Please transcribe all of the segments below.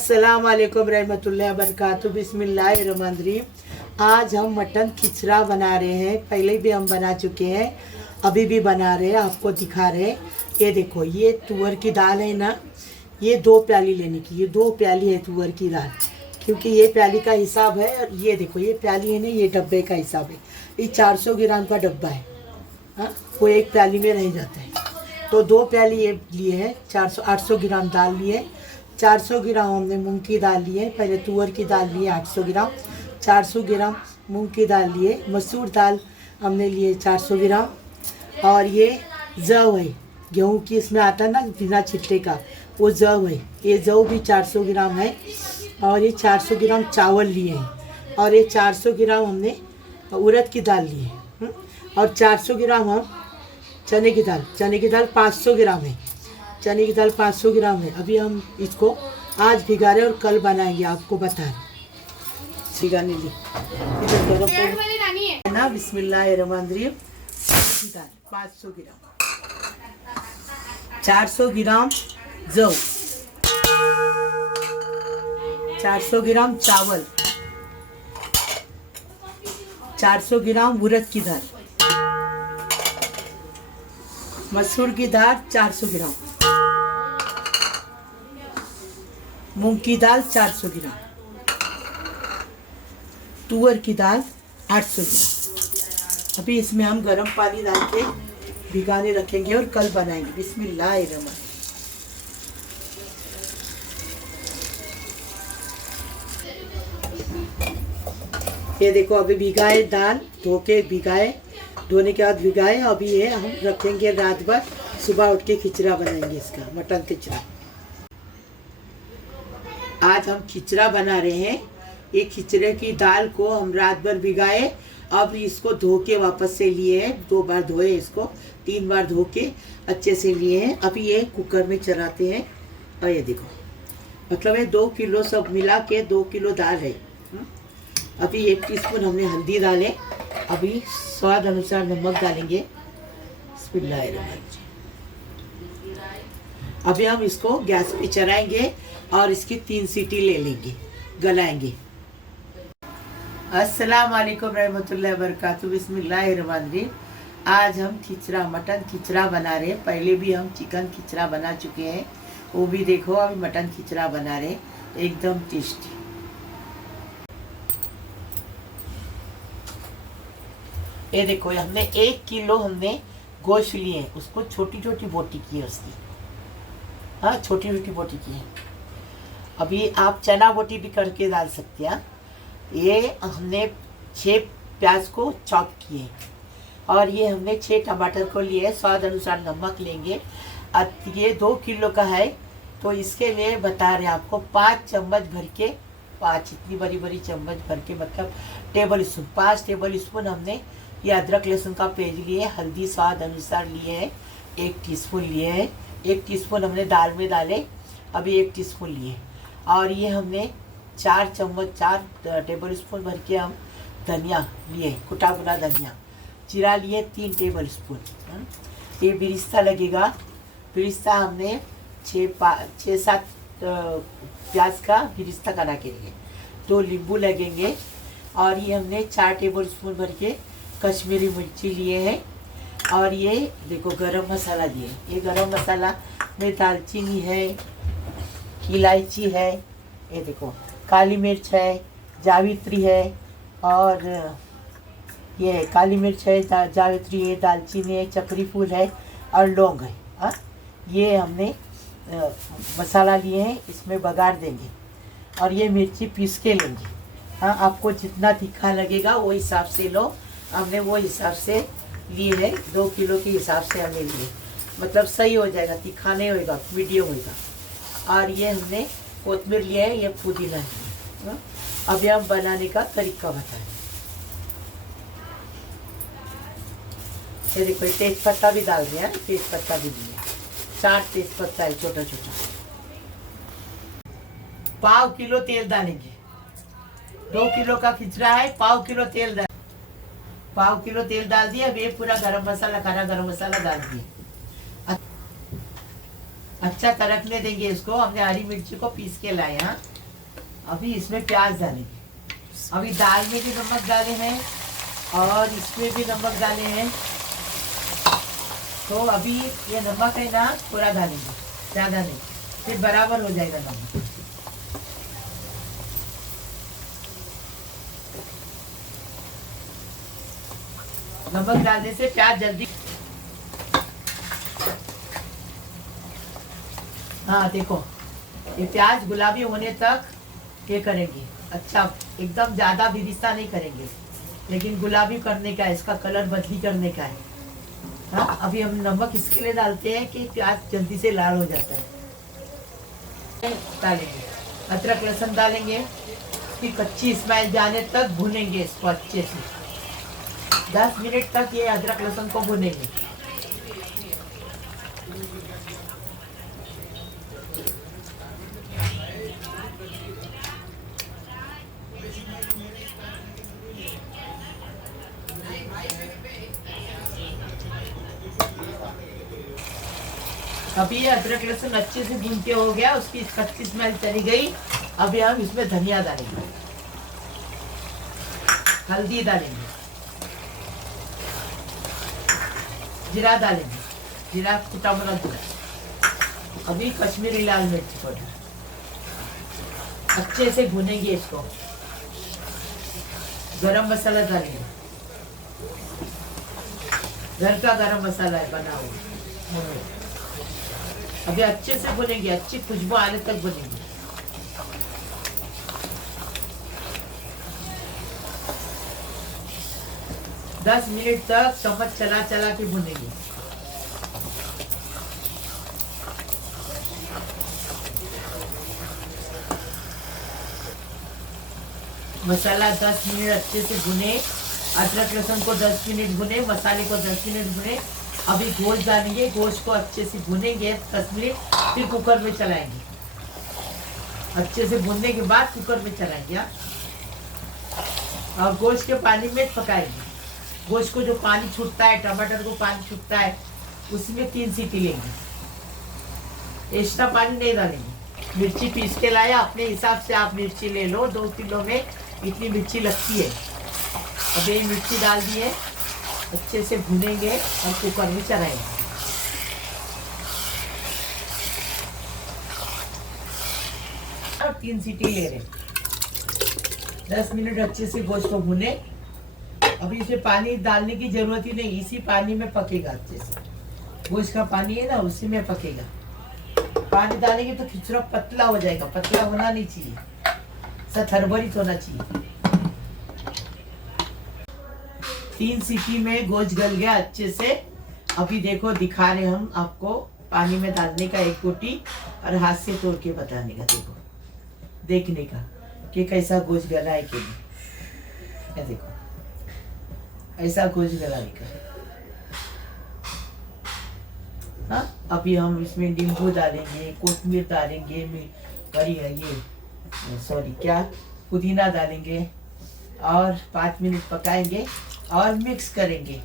अस्सलाम वालेकुम रहमतुल्लाहि व बरकातुहू। बिस्मिल्लाहिर्रहमानिर्रहीम। आज हम मटन खिचड़ा बना रहे हैं। पहले भी हम बना चुके हैं, अभी भी बना रहे हैं, आपको दिखा रहे हैं। ये देखो, ये तुअर की दाल है ना, ये 2 प्याली लेने की, ये 2 प्याली है तुअर की दाल, क्योंकि ये प्याली का हिसाब है। और ये देखो, ये प्याली है ना, ये डब्बे का हिसाब है। ये 400 ग्राम का डब्बा है। हाँ, वो एक प्याली में रह जाता है। तो 2 प्याली ये लिए हैं, 800 ग्राम दाल लिए। 400 ग्राम हमने मूंग की दाल लिए। पहले तुअर की दाल लिए 800 ग्राम, 400 ग्राम मूंग की दाल लिए। मसूर दाल हमने लिए 400 ग्राम। और ये जव है, गेहूं की, इसमें आता है ना बिना छिट्टे का, वो जव है। ये जव भी 400 ग्राम है। और ये 400 ग्राम चावल लिए हैं। और ये 400 ग्राम हमने उड़द की दाल ली है। और 400 ग्राम हम चने की दाल 500 ग्राम है। चने की दाल 500 ग्राम है। अभी हम इसको आज भिगा रहे और कल बनाएंगे, आपको बता रहे भिगाने लिए ना। बिस्मिल्लाहिर्रहमानिर्रहीम। दाल 500 ग्राम, 400 ग्राम जव, 400 ग्राम चावल, 400 ग्राम उड़द की दाल, मसूर की दाल 400 ग्राम, मूंग की दाल 400 ग्राम, तुअर की दाल 800 ग्राम। अभी इसमें हम गर्म पानी डाल के भिगाने रखेंगे और कल बनाएंगे। बिस्मिल्लाहिर्रहमानिर्रहीम। ये देखो, अभी भिगाए दाल, धो के भिगाए, धोने के बाद भिगाए। अभी ये हम रखेंगे रात भर, सुबह उठ के खिचड़ा बनाएंगे, इसका मटन खिचड़ा। आज हम खिचड़ा बना रहे हैं। ये खिचड़े की दाल को हम रात भर भिगाए, अब इसको धो के वापस से लिए हैं। 2 बार धोए इसको, 3 बार धो के अच्छे से लिए हैं। अभी ये कुकर में चढ़ाते हैं। और ये देखो, मतलब ये 2 किलो सब मिला के 2 किलो दाल है। अभी 1 टीस्पून हमने हल्दी डाले। अभी स्वाद अनुसार नमक डालेंगे। बिस्मिल्लाहिर्रहमानिर्रहीम। अभी हम इसको गैस पे चढ़ाएंगे और इसकी 3 सीटी ले लेंगे, गलाएंगे। अस्सलाम वालेकुम रहमतुल्लाहि व बरकातुहू। बिस्मिल्लाहिर्रहमानिर्रहीम। आज हम खिचड़ा, मटन खिचड़ा बना रहे हैं। पहले भी हम चिकन खिचड़ा बना चुके हैं, वो भी देखो। अभी मटन खिचड़ा बना रहे हैं, एकदम टेस्टी। ये देखो, हमने 1 किलो हमने गोश्त लिए, उसको छोटी छोटी बोटी की है उसकी। हाँ, छोटी छोटी बोटी की है। अभी आप चना बोटी भी करके डाल सकते हैं। ये हमने 6 प्याज को चॉप किए, और ये हमने 6 टमाटर को लिए। स्वाद अनुसार नमक लेंगे। अब ये 2 किलो का है, तो इसके लिए बता रहे हैं आपको 5 चम्मच भर के, 5 इतनी बड़ी बड़ी चम्मच भर के, मतलब टेबल स्पून, 5 टेबल स्पून हमने ये अदरक लहसुन का पेस्ट लिए। हल्दी स्वाद अनुसार लिए हैं, 1 टीस्पून लिए हैं। 1 टीस्पून हमने दाल में डाले, अभी 1 टीस्पून लिए। और ये हमने 4 टेबल स्पून भर के हम धनिया लिए, कुटा बुना धनिया। जीरा लिए 3 टेबल स्पून। ये बिरिस्ता लगेगा। बिरिस्ता हमने 6-7 प्याज का बिरिस्ता करा के लिए। 2 नींबू लगेंगे। और ये हमने 4 टेबल स्पून भर के कश्मीरी मिर्ची लिए हैं। और ये देखो, गरम मसाला दिए। ये गरम मसाला में दालचीनी है, इलायची है, ये देखो काली मिर्च है, जावित्री है, और ये काली मिर्च है, जावित्री है, दालचीनी है, चक्री फूल है, और लौंग है। हाँ, ये हमने मसाला लिए हैं, इसमें बघार देंगे। और ये मिर्ची पीस के लेंगे। हाँ, आपको जितना तीखा लगेगा वो हिसाब से लो। हमने वो हिसाब से लिए है, 2 किलो के हिसाब से हमने लिए, मतलब सही हो जाएगा, तीखा नहीं होएगा, मीडियम होएगा। और ये हमने कोतमीर लिया है, ये पुदीना है। अभी हम बनाने का तरीका बताएं। ये देखो, तेज पत्ता भी डाल दिया, तेज पत्ता भी दिया, 4 तेज पत्ता है, छोटा छोटा। 1/2 किलो तेल डालेंगे। 2 किलो का खिचड़ा है, 1/2 किलो तेल डाल, 1/2 किलो तेल डाल दिया। अब ये पूरा गरम मसाला, खाना गरम मसाला डाल दिए। अच्छा तड़कने देंगे इसको। हमने हरी मिर्ची को पीस के लाए हैं। अभी इसमें प्याज डालेंगे। अभी दाल में भी नमक डाले हैं और इसमें भी नमक डाले हैं। तो अभी ये नमक है ना थोड़ा डालेंगे, ज़्यादा नहीं, फिर बराबर हो जाएगा नमक। नमक डालने से प्याज जल्दी। हाँ देखो, ये प्याज गुलाबी होने तक ये करेंगे। अच्छा एकदम ज़्यादा बिरिस्ता नहीं करेंगे, लेकिन गुलाबी करने का है, इसका कलर बदली करने का है। हाँ अभी हम नमक इसके लिए डालते हैं कि प्याज जल्दी से लाल हो जाता है। डालेंगे अदरक लहसुन डालेंगे, इसकी कच्ची स्मेल जाने तक भूनेंगे इसको अच्छे से। 10 मिनट तक ये अदरक लहसुन को भूनेंगे। अभी ये अदरक लहसुन अच्छे से भून के हो गया, उसकी कच्ची स्मेल चली गई। अभी हम इसमें धनिया डालेंगे, हल्दी डालेंगे, जीरा डालेंगे, जीरा कुटा मुना जीरा। अभी कश्मीरी लाल मिर्च पाउडर। अच्छे से भुनेंगे इसको। गरम मसाला डालेंगे, घर का गरम मसाला है बना हुआ। अभी अच्छे से भुनेंगे, अच्छी खुशबू आने तक भुनेंगे। दस मिनट तक चम्मच चला चला के भुनेंगे। मसाला 10 मिनट अच्छे से भुने, अदरक लहसुन को 10 मिनट भुने, मसाले को 10 मिनट भुने। अभी गोश्त डालेंगे, गोश्त को अच्छे से भुनेंगे 10 मिनट, फिर कुकर में चलाएंगे। अच्छे से भुनने के बाद कुकर में चलाएंगे। और गोश्त के पानी में पकाएंगे। गोश्त को जो पानी छूटता है, टमाटर को पानी छूटता है, उसमें 3 सीटी लेंगे। एक्स्ट्रा पानी नहीं डालेंगे। मिर्ची पीस के लाया, अपने हिसाब से आप मिर्ची ले लो। 2 किलो में इतनी मिर्ची लगती है। अब ये मिर्ची डाल दी है, अच्छे से भुनेंगे और कुकर में चलाएंगे। और 3 सीटी ले रहे। 10 मिनट अच्छे से गोश्त को भुने। अभी इसे पानी डालने की जरूरत ही नहीं, इसी पानी में पकेगा अच्छे से। गोश्त का पानी है ना, उसी में पकेगा। पानी डालेंगे तो खिचड़ा पतला हो जाएगा, पतला होना नहीं चाहिए, सथरबरित होना चाहिए। 3 सीटी में गोश्त गल गया अच्छे से। अभी देखो दिखा रहे हम आपको, पानी में डालने का एक गोटी और हाथ से तोड़ के बताने का, देखो देखने का कि कैसा गोश्त गला है कि नहीं। ये देखो ऐसा गोश्त गला है। हाँ अभी हम इसमें नींबू डालेंगे, कोथिमीर डालेंगे, करी है ये सॉरी क्या पुदीना डालेंगे और 5 मिनट पकाएंगे और मिक्स करेंगे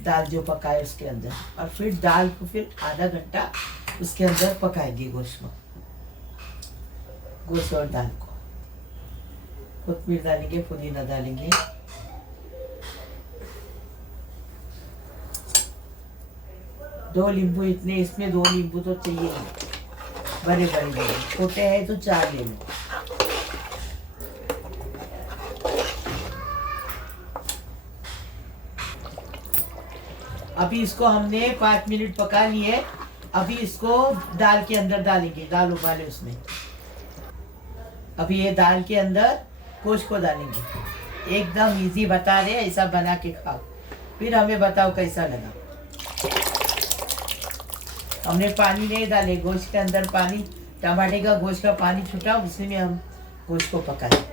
दाल जो पकाए उसके अंदर। और फिर दाल को फिर आधा घंटा उसके अंदर पकाएंगे, गोश्त और दाल को। कोथिमीर डालेंगे, पुदीना डालेंगे। दो नींबू, इतने इसमें 2 नींबू तो चाहिए ही, बड़े बड़े। छोटे हैं तो 4 ले लो। अभी इसको हमने 5 मिनट पका लिए। अभी इसको दाल के अंदर डालेंगे, दाल उबाले उसमें। अभी ये दाल के अंदर गोश्त को डालेंगे। एकदम इजी बता रहे, ऐसा बना के खाओ, फिर हमें बताओ कैसा लगा। हमने पानी नहीं डाले, गोश्त के अंदर पानी, टमाटे का गोश्त का पानी छूटा, उसी में हम गोश्त को पकाए।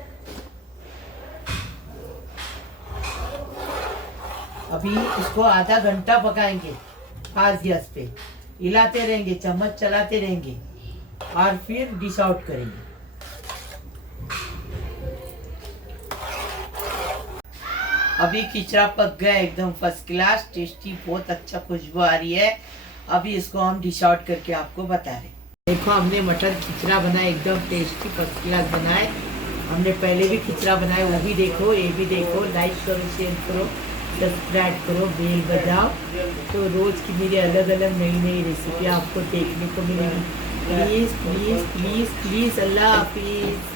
अभी इसको आधा घंटा पकाएंगे फास्ट गैस पे, हिलाते रहेंगे, चम्मच चलाते रहेंगे और फिर डिश आउट करेंगे। अभी खिचड़ा पक गया, एकदम फर्स्ट क्लास टेस्टी, बहुत अच्छा खुशबू आ रही है। अभी इसको हम डिश आउट करके आपको बता रहे। देखो हमने मटर खिचड़ा बनाया, एकदम टेस्टी फर्स्ट क्लास बनाए। हमने पहले भी खिचड़ा बनाया, वो भी देखो, ये भी देखो। लाइक करो, शेयर करो, सब्सक्राइब करो, बेल बजाओ, तो रोज़ की मेरी अलग अलग नई नई रेसिपी आपको देखने को मिलेगी। प्लीज़ प्लीज़ प्लीज़ प्लीज़, अल्लाह हाफिज़।